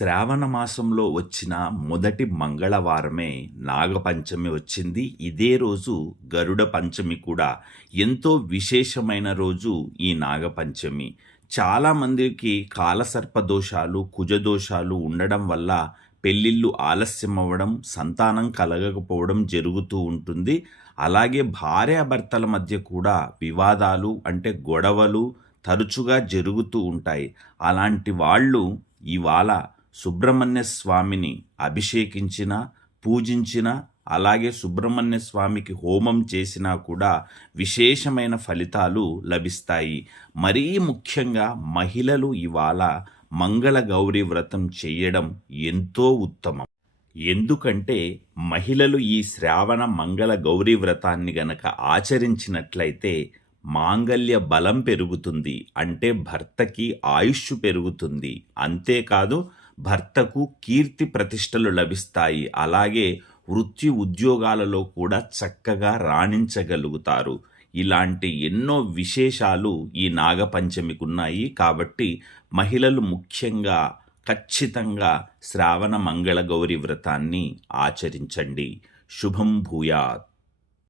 శ్రావణ మాసంలో వచ్చిన మొదటి మంగళవారమే నాగపంచమి వచ్చింది. ఇదే రోజు గరుడ పంచమి కూడా. ఎంతో విశేషమైన రోజు ఈ నాగపంచమి. చాలామందికి కాలసర్ప దోషాలు, కుజదోషాలు ఉండడం వల్ల పెళ్ళిళ్ళు ఆలస్యం అవ్వడం, సంతానం కలగకపోవడం జరుగుతూ ఉంటుంది. అలాగే భార్యాభర్తల మధ్య కూడా వివాదాలు అంటే గొడవలు తరచుగా జరుగుతూ ఉంటాయి. అలాంటి వాళ్ళు ఇవాళ సుబ్రహ్మణ్య స్వామిని అభిషేకించిన, పూజించిన, అలాగే సుబ్రహ్మణ్య స్వామికి హోమం చేసినా కూడా విశేషమైన ఫలితాలు లభిస్తాయి. మరీ ముఖ్యంగా మహిళలు ఇవాళ మంగళ గౌరీ వ్రతం చేయడం ఎంతో ఉత్తమం. ఎందుకంటే మహిళలు ఈ శ్రావణ మంగళ గౌరీ వ్రతాన్ని గనక ఆచరించినట్లయితే మాంగల్య బలం పెరుగుతుంది. అంటే భర్తకి ఆయుష్ పెరుగుతుంది. అంతేకాదు భర్తకు కీర్తి ప్రతిష్టలు లభిస్తాయి. అలాగే వృత్తి ఉద్యోగాలలో కూడా చక్కగా రాణించగలుగుతారు. ఇలాంటి ఎన్నో విశేషాలు ఈ నాగపంచమికి ఉన్నాయి. కాబట్టి మహిళలు ముఖ్యంగా ఖచ్చితంగా శ్రావణ మంగళ గౌరి వ్రతాన్ని ఆచరించండి. శుభం భూయాత్.